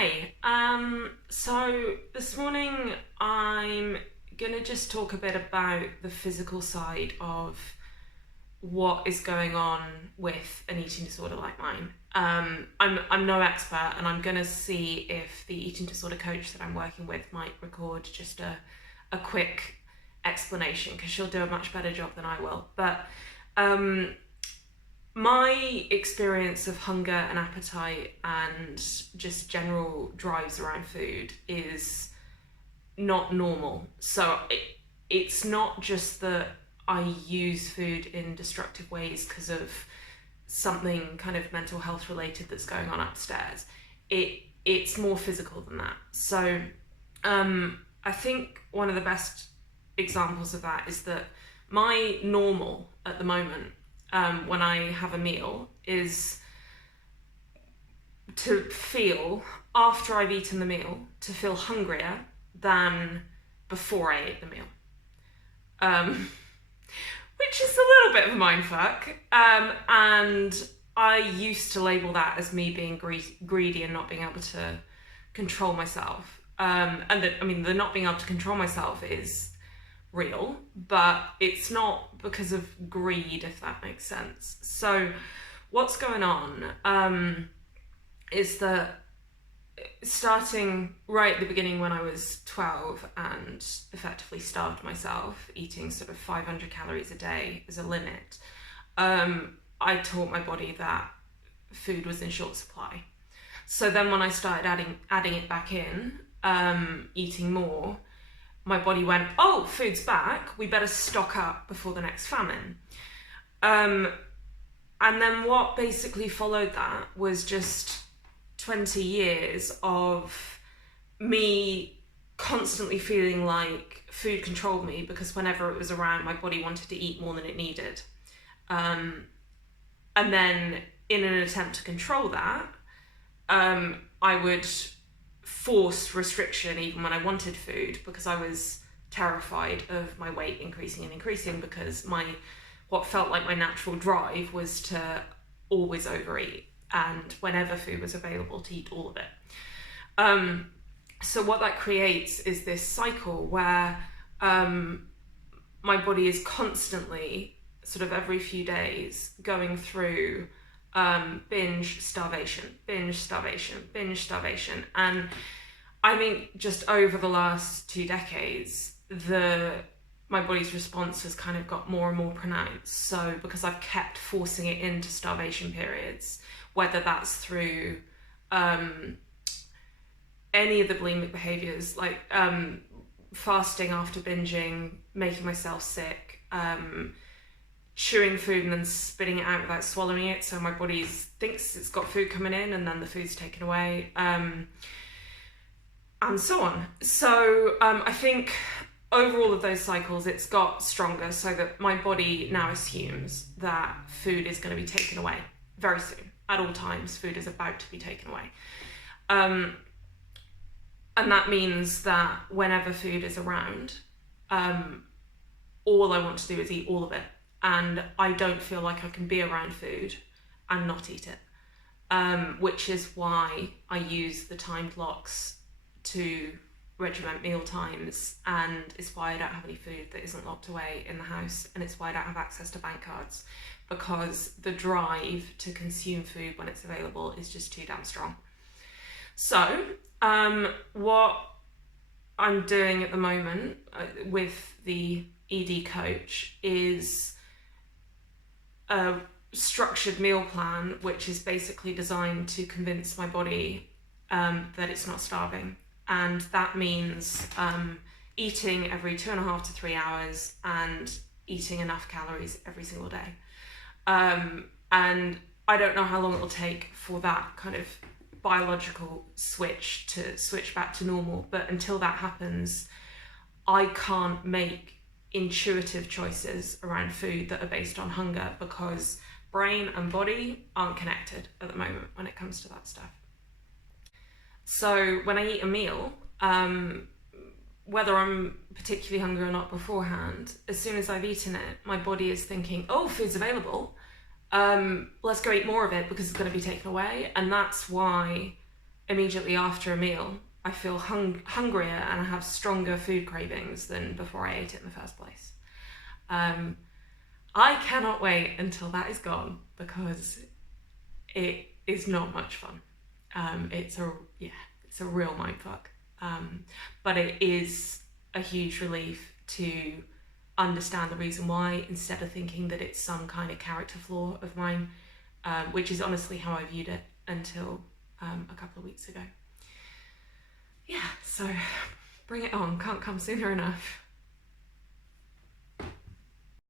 Hi. So this morning I'm gonna just talk a bit about the physical side of what is going on with an eating disorder like mine. I'm no expert, and I'm gonna see if the eating disorder coach that I'm working with might record just a quick explanation, because she'll do a much better job than I will. But um, my experience of hunger and appetite and just general drives around food is not normal. It's not just that I use food in destructive ways because of something kind of mental health related that's going on upstairs. It's more physical than that. I think one of the best examples of that is that my normal at the moment, when I have a meal, is to feel, after I've eaten the meal, to feel hungrier than before I ate the meal. Which is a little bit of a mindfuck. And I used to label that as me being greedy and not being able to control myself. The not being able to control myself is real, but it's not because of greed, if that makes sense. So what's going on is that starting right at the beginning when I was 12 and effectively starved myself, eating sort of 500 calories a day as a limit, I taught my body that food was in short supply. So then when I started adding it back in, eating more, my body went, oh, food's back, we better stock up before the next famine. And then what basically followed that was just 20 years of me constantly feeling like food controlled me, because whenever it was around, my body wanted to eat more than it needed. And then in an attempt to control that, I would force restriction even when I wanted food, because I was terrified of my weight increasing and increasing, because what felt like my natural drive was to always overeat, and whenever food was available, to eat all of it. So what that creates is this cycle where my body is constantly, sort of every few days, going through binge starvation. And I think just over the last 2 decades, my body's response has kind of got more and more pronounced. So because I've kept forcing it into starvation periods, whether that's through any of the bulimic behaviors, like fasting after binging, making myself sick, chewing food and then spitting it out without swallowing it, so my body thinks it's got food coming in and then the food's taken away, and so on. So I think over all of those cycles, it's got stronger, so that my body now assumes that food is going to be taken away very soon. At all times, food is about to be taken away. And that means that whenever food is around, all I want to do is eat all of it. And I don't feel like I can be around food and not eat it, which is why I use the timed locks to regiment meal times, and it's why I don't have any food that isn't locked away in the house, and it's why I don't have access to bank cards, because the drive to consume food when it's available is just too damn strong. So what I'm doing at the moment with the ED coach is a structured meal plan, which is basically designed to convince my body that it's not starving. And that means eating every 2.5 to 3 hours and eating enough calories every single day. And I don't know how long it'll take for that kind of biological switch to switch back to normal, but until that happens, I can't make intuitive choices around food that are based on hunger, because brain and body aren't connected at the moment when it comes to that stuff. So when I eat a meal, whether I'm particularly hungry or not beforehand, as soon as I've eaten it, my body is thinking, oh, food's available, let's go eat more of it because it's going to be taken away. And that's why immediately after a meal, I feel hungrier and I have stronger food cravings than before I ate it in the first place. I cannot wait until that is gone, because it is not much fun. It's a real mindfuck. But it is a huge relief to understand the reason why, instead of thinking that it's some kind of character flaw of mine, which is honestly how I viewed it until a couple of weeks ago. Yeah, so bring it on, can't come sooner enough.